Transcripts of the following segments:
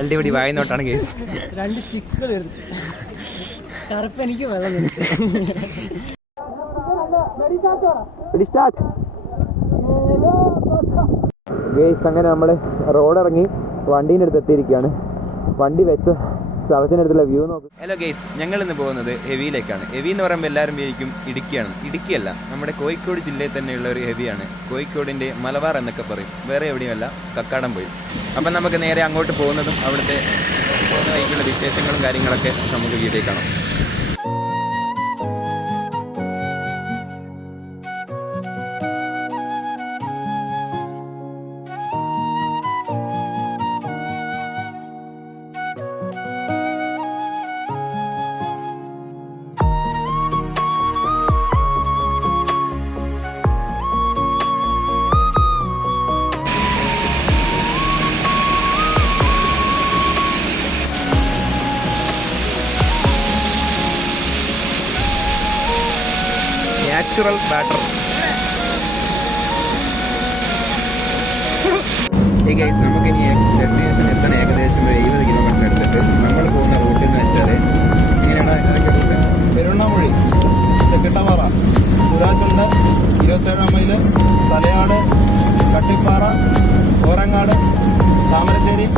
അടിപൊളി വായനോട്ടാണ് കേസ്. 2 ചിക്കുകൾ എടുത്തു. കറുപ്പ് എനിക്ക് വെള്ളം ഗേസ്. അങ്ങനെ നമ്മൾ റോഡ് ഇറങ്ങി വണ്ടീൻ്റെ അടുത്ത് എത്തിയിരിക്കുകയാണ്. വണ്ടി വെച്ച സ്ഥലത്തിനടുത്തുള്ള വ്യൂ നോക്കും. ഹലോ ഗേസ്, ഞങ്ങൾ ഇന്ന് പോകുന്നത് ഹെവിയിലേക്കാണ്. ഹെവി എന്ന് പറയുമ്പോൾ എല്ലാവരും വിചാരിക്കും ഇടുക്കിയാണ്. ഇടുക്കിയല്ല, നമ്മുടെ കോഴിക്കോട് ജില്ലയിൽ തന്നെയുള്ള ഒരു ഹെവിയാണ്. കോഴിക്കോടിൻ്റെ മലബാർ എന്നൊക്കെ പറയും. വേറെ എവിടെയുമല്ല, കക്കാടംപൊയിൽ. അപ്പം നമുക്ക് നേരെ അങ്ങോട്ട് പോകുന്നതും അവിടുത്തെ പോകുന്ന വഴിക്കുള്ള വിശേഷങ്ങളും കാര്യങ്ങളൊക്കെ നമുക്ക് വീഡിയോ കാണാം. Natural batter. ഈ ഗൈസ്, നമുക്കിനി ഡെസ്റ്റിനേഷൻ എത്താൻ ഏകദേശം 70 കിലോമീറ്റർ എടുത്തിട്ട് നമ്മൾ പോകുന്ന റൂട്ട് എന്ന് വെച്ചാൽ ഇങ്ങനെയാണ്. അതൊക്കെ റൂട്ട് പെരുവണ്ണാമൊഴി, ചെക്കിട്ടപ്പാറ, പുരാച്ചുണ്ട്, 27 മൈൽ, തലയാട്, കട്ടിപ്പാറ, ഓരങ്ങാട്, താമരശ്ശേരി,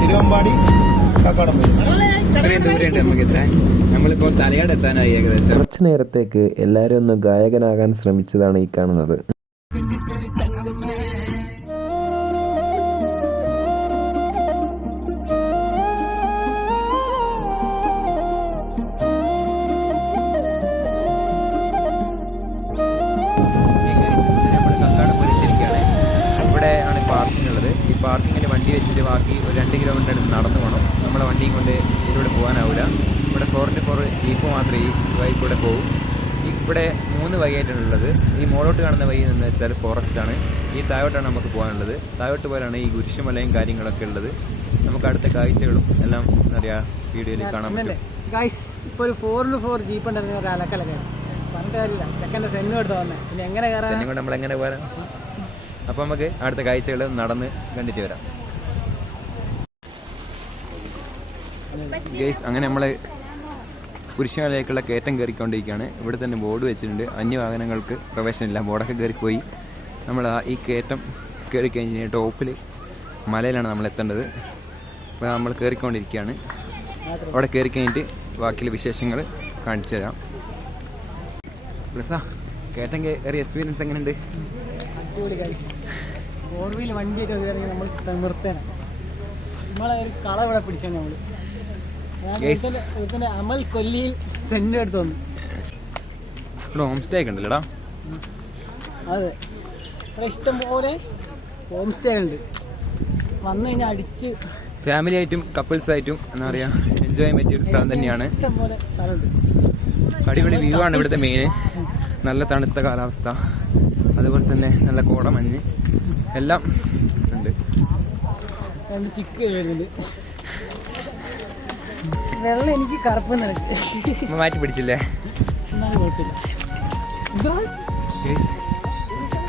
തിരുവമ്പാടി, കക്കാടംപൊയിൽ. ഇത്രയും ദൂരമുണ്ട് നമുക്ക് എത്താൻ. നമ്മളിപ്പോൾ തലയാട് എത്താനായി ഏകദേശം. കുറച്ചു നേരത്തേക്ക് എല്ലാവരും ഒന്ന് ഗായകനാകാൻ ശ്രമിച്ചതാണ് ഈ കാണുന്നത്. ഇവിടെയാണ് പാർക്കിംഗ് ഉള്ളത്. ഈ പാർക്കിങ്ങിൽ വണ്ടി വെച്ചിട്ട് ബാക്കി ഒരു 2 കിലോമീറ്റർ അടുത്ത് നടന്നു പോകണം. നമ്മളെ വണ്ടിയും കൊണ്ട് ഇതിലൂടെ പോകാനാവില്ല. ഇവിടെ 4x4 ജീപ്പ് മാത്രമേ ഈ വഴി കൂടെ പോകും. ഇവിടെ 3 വഴിയായിട്ടുള്ളത്. ഈ മുകളോട്ട് കാണുന്ന വഴി എന്ന് വെച്ചാൽ ഫോറസ്റ്റാണ്. ഈ താഴോട്ടാണ് നമുക്ക് പോകാനുള്ളത്. താഴോട്ട് പോയാലാണ് ഈ കുരിശുമലയും കാര്യങ്ങളൊക്കെ ഉള്ളത്. നമുക്ക് അടുത്ത കാഴ്ചകളും എല്ലാം എന്താ പറയുക വീഡിയോയിൽ കാണാൻ പറ്റും. ഇപ്പോൾ ഒരു 4x4 ജീപ്പ് ഉണ്ടായിരുന്ന ഒരു അലക്കലൊക്കെ പറഞ്ഞിട്ട് കാര്യമില്ല. ചെക്കൻ്റെ സെന്നും എടുത്ത് വന്നേ. പിന്നെ എങ്ങനെ കയറാൻ സെന്നും കൊണ്ട് നമ്മളെങ്ങനെ പോരാം. അപ്പോൾ നമുക്ക് അടുത്ത കാഴ്ചകൾ നടന്ന് കണ്ടിട്ട് വരാം. ഗൈസ്, അങ്ങനെ നമ്മൾ കുരിശുമലയിലേക്കുള്ള കയറ്റം കയറിക്കൊണ്ടിരിക്കുകയാണ്. ഇവിടെ തന്നെ ബോർഡ് വെച്ചിട്ടുണ്ട്, അന്യവാഹനങ്ങൾക്ക് പ്രവേശനമില്ല. ബോർഡൊക്കെ കയറിപ്പോയി. നമ്മൾ ഈ കയറ്റം കയറി കഴിഞ്ഞ് ടോപ്പിൽ മലയിലാണ് നമ്മൾ എത്തേണ്ടത്. അപ്പോൾ നമ്മൾ കയറിക്കൊണ്ടിരിക്കുകയാണ്. അവിടെ കയറി കഴിഞ്ഞിട്ട് ബാക്കിയുള്ള വിശേഷങ്ങൾ കാണിച്ചു തരാം. പ്ലസാ, കയറ്റം കയറിയ എക്സ്പീരിയൻസ് എങ്ങനെയുണ്ട്? അടിപൊളി ഗൈസ്. റോഡ്വേയിൽ വണ്ടിയൊക്കെ കയറി നമ്മൾ നിർത്തേനെ. നമ്മളെ ഒരു കള ഇവിടെ പിടിച്ചാൽ നമ്മൾ അമൽ കൊല്ലിയിൽ സെന്റ് എടുത്ത് വന്നു. ഇവിടെ ഹോം സ്റ്റേ ഒക്കെ ഉണ്ടല്ലോടാ. അതെ, ഇവിടെ ഇഷ്ടം പോലെ ഹോം സ്റ്റേ ഉണ്ട്. വന്നു കഴിഞ്ഞാൽ അടിച്ച് ഫാമിലി ആയിട്ടും കപ്പിൾസായിട്ടും എന്താ പറയുക എൻജോയ് ചെയ്യാൻ പറ്റിയ ഒരു സ്ഥലം തന്നെയാണ്. ഇഷ്ടം പോലെ സ്ഥലമുണ്ട്. അടിപൊളി വ്യൂ ആണ് ഇവിടുത്തെ മെയിൻ. നല്ല തണുത്ത കാലാവസ്ഥ, അതുപോലെ തന്നെ നല്ല കോടമഞ്ഞ് എല്ലാം ഉണ്ട്. 2 ചിക്ക് വരുന്നുണ്ട്. വെള്ളം എനിക്ക് കറുപ്പ് നിനക്ക് മാറ്റി പിടിച്ചില്ലേ? എന്നാലും കുഴപ്പമില്ല.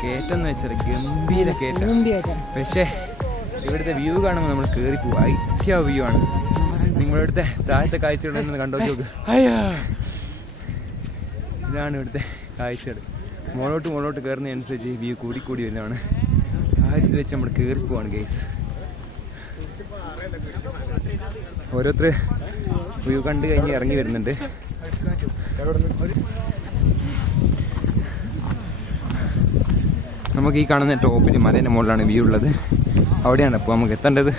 കയറ്റം എന്ന് വെച്ചാൽ ഗംഭീര കയറ്റം. പക്ഷേ ഇവിടുത്തെ വ്യൂ കാണുമ്പോൾ നമ്മൾ കയറി പോകും. ഐറ്റ്യ വ്യൂ ആണ്. നിങ്ങളിവിടുത്തെ താഴത്തെ കാഴ്ചകളൊന്ന് കണ്ടോ നോക്ക്. ഇതാണ് ഇവിടുത്തെ കാഴ്ചകൾ. മുകളോട്ട് കയറുന്നതനുസരിച്ച് വ്യൂ കൂടി വരുന്നതാണ്. ആ ഇത് വെച്ച് നമ്മൾ കയറി പോവാണ് ഗൈസ്. ഓരോരുത്തർ വ്യൂ കണ്ട് കഴിഞ്ഞ് ഇറങ്ങി വരുന്നുണ്ട്. നമുക്ക് ഈ കാണുന്ന ടോപ്പിൽ മലേൻ്റെ മുകളിലാണ് വ്യൂ ഉള്ളത്. അവിടെയാണ് അപ്പോൾ നമുക്ക് എത്തേണ്ടത്.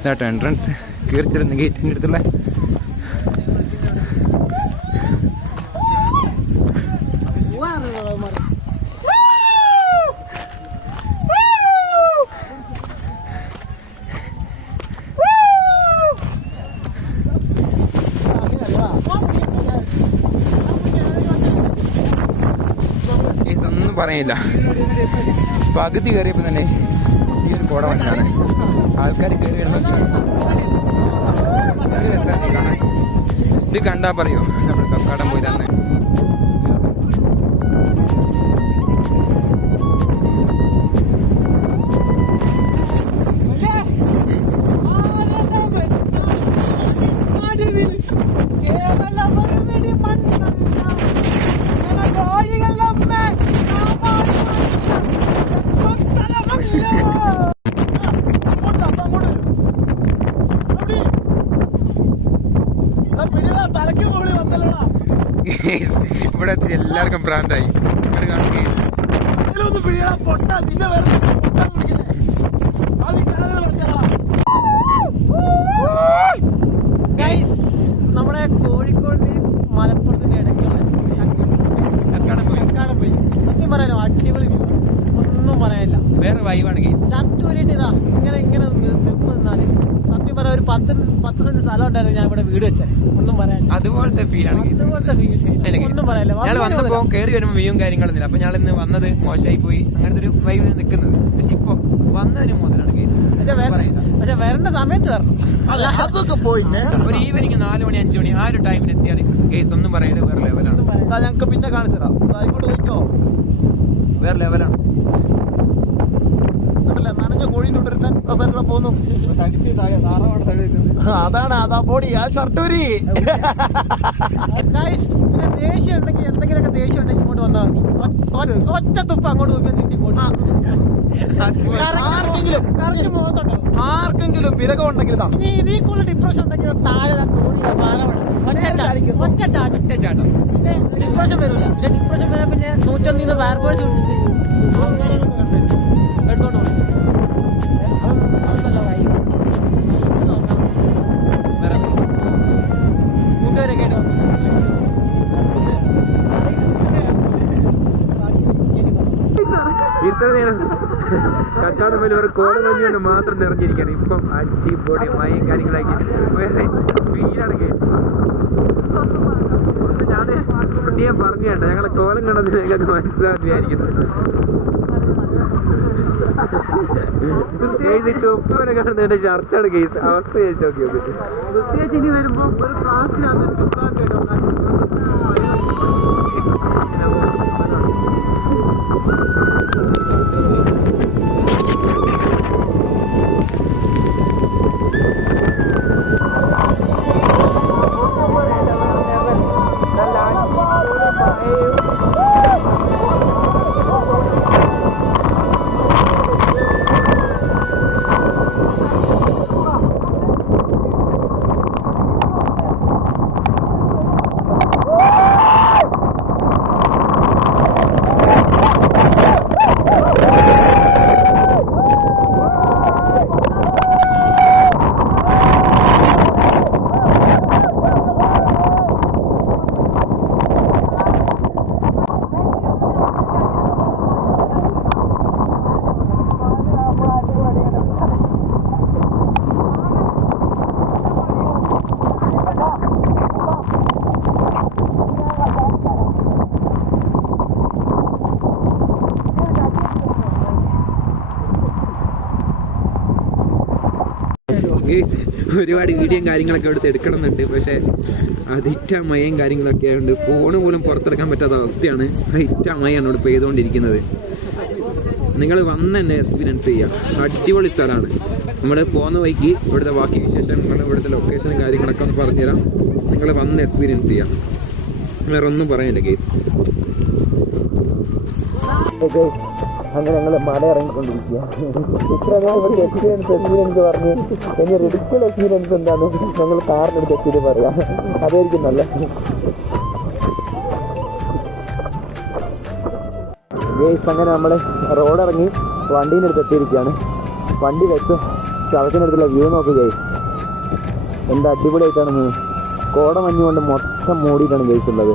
ഇതാട്ടോ എൻട്രൻസ്. കയറി ചെല്ലുന്ന ഗേറ്റിൻ്റെ അടുത്തുള്ള ഒന്നും പറയില്ല. പകുതി കയറിയപ്പോൾ തന്നെ ഈ ഒരു കോട വന്നാണ്. ആൾക്കാർ കയറി വരുമ്പോൾ ഇത് കണ്ടാ പറയോ നമ്മൾ കക്കാടംപൊയിൽ തന്നെ. എത്തി എല്ലാവർക്കും ഭ്രാന്തായി. ഇവിടെ കാണും ഗൈസ്. ഗൈസ് നമ്മുടെ കോഴിക്കോട് മലപ്പുറത്തിന്റെ ഇടയ്ക്കുള്ള കക്കാടം പോയി. സത്യം പറയാനോ അടിപൊളി വ്യൂ, ഒന്നും പറയാനില്ല. വേറെ വൈവാണ് ഗൈസ്. ഷർട്ട് ഊരിട്ട് ഇതാ ഇങ്ങനെ നിന്നാല് സത്യം പറയാൻ ഒരു 10 സെന്റ് സ്ഥലം ഉണ്ടായിരുന്നു ഞാൻ ഇവിടെ വീട് വെച്ചത്. ഒന്നും പറയാനില്ല. അതുപോലത്തെ ഫീലാണ് ഗൈസ്. അതുപോലത്തെ ഫീൽ ഒന്നും പറയാനില്ല. ഞങ്ങൾ വന്നപ്പോ കയറി വരുമ്പോ വ്യൂവും കാര്യങ്ങളൊന്നും അപ്പൊ ഞങ്ങൾ ഇന്ന് വന്നത് മോശമായി പോയി. അങ്ങനത്തെ ഒരു വൈബിൽ നിൽക്കുന്നത്. പക്ഷെ ഇപ്പൊ വന്നതിന് മുതലാണ് ഗൈസ്. പക്ഷെ വരേണ്ട സമയത്ത് വരണം. അതൊക്കെ പോയില്ലേ ഒരു ഈവനിങ് 4 മണി 5 മണി ആ ഒരു ടൈമിൽ എത്തിയാൽ ഗൈസ് ഒന്നും പറയാൻ വേറെ ലെവലാണ്. ഞങ്ങൾക്ക് പിന്നെ കാണിച്ചു തരാം. ഇങ്ങോട്ട് നോക്കോ, വേറെ ലെവലാണ്. നനഞ്ഞ കോഴിന്റെ ഉണ്ടൊരുത്തൻ പോന്നു. അതാണ് അതാ ബോഡി ആ ഷർട്ടൂരി. പിന്നെ ദേഷ്യം ഉണ്ടെങ്കിൽ എന്തെങ്കിലുമൊക്കെ ദേഷ്യം ഉണ്ടെങ്കിൽ ഇങ്ങോട്ട് വന്നാൽ മതി. ഒറ്റ തുപ്പ അങ്ങോട്ട് പോയി തിരിച്ചിങ്ങോട്ട്. ആർക്കെങ്കിലും വിരകം ഉണ്ടെങ്കിൽ ഇനി ഇതിൽ കൂടുതൽ ഡിപ്രഷൻ ഉണ്ടെങ്കിൽ താഴെ ഒറ്റ ചാട്ടം. പിന്നെ ഡിപ്രഷൻ വരില്ല. പിന്നെ ഡിപ്രഷൻ വരാൻ പിന്നെ 101 ഫയർഫോഴ്സ് വിളിച്ചിട്ട് എടുത്തോണ്ട് പോകും. അതൊന്നല്ല വയസ്സ് കൂട്ടുകാരൊക്കെ ആയിട്ട് വന്നു. ഇത്ര നേരം കക്കാടം വലിയ ഒരു കോടമഞ്ഞ് കൊണ്ട് മാത്രം നിറഞ്ഞിരിക്കുകയാണ്. ഇപ്പം അടിപൊളി മഴയും കാര്യങ്ങളാക്കി വേറെ ഫീലാണ് കേസ്. ഞാൻ പറഞ്ഞു കേട്ടോ, ഞങ്ങളെ കോലം കണ്ടതിന് ഞങ്ങൾക്ക് മനസ്സിലാക്കിയായിരിക്കുന്നു. തൊപ്പി പോലെ കാണുന്നതിന്റെ ഷർട്ടാണ് കേസ്. അവസ്ഥ ചോദിച്ചു നോക്കി നോക്കി. പ്രത്യേകിച്ച് ഇനി വരുമ്പോൾ ഒരു ക്ലാസ്സിനകത്ത് ഒരുപാട് വീഡിയോയും കാര്യങ്ങളൊക്കെ എടുത്ത് എടുക്കണമെന്നുണ്ട്. പക്ഷേ അതിറ്റ മഴയും കാര്യങ്ങളൊക്കെ ആയതുകൊണ്ട് ഫോണ് പോലും പുറത്തെടുക്കാൻ പറ്റാത്ത അവസ്ഥയാണ്. അതിറ്റ മഴയാണ് ഇവിടെ പെയ്തുകൊണ്ടിരിക്കുന്നത്. നിങ്ങൾ വന്ന് തന്നെ എക്സ്പീരിയൻസ് ചെയ്യുക. അടിപൊളി സ്ഥലമാണ്. നമ്മൾ പോകുന്ന വഴിക്ക് ഇവിടുത്തെ ബാക്കി വിശേഷങ്ങൾ, ഇവിടുത്തെ ലൊക്കേഷനും കാര്യങ്ങളൊക്കെ ഒന്ന് പറഞ്ഞുതരാം. നിങ്ങൾ വന്ന് എക്സ്പീരിയൻസ് ചെയ്യാം. വേറെ ഒന്നും പറയാനില്ല കേസ്. അങ്ങനെ ഞങ്ങൾ മല ഇറങ്ങിക്കൊണ്ടിരിക്കുക. ഇത്ര നേരം എക്സ്പീരിയൻസ് പറഞ്ഞ് ഇനി റിഡിക്കൽ എക്സ്പീരിയൻസ് എന്താണെന്ന് ഞങ്ങൾ കാറിനെടുത്ത് എത്തിയിട്ട് പറയാം. അതായിരിക്കും നല്ല. ഗേസ് അങ്ങനെ നമ്മൾ റോഡിറങ്ങി വണ്ടീൻ്റെ അടുത്ത് എത്തിയിരിക്കുകയാണ്. വണ്ടി വെച്ച് സ്ഥലത്തിനടുത്തുള്ള വ്യൂ നോക്കുക ഗേസ്. എന്താ അടിപൊളിയായിട്ടാണ്. കോട മഞ്ഞുകൊണ്ട് മൊത്തം മൂടിയിട്ടാണ് ഗേസ് ഉള്ളത്.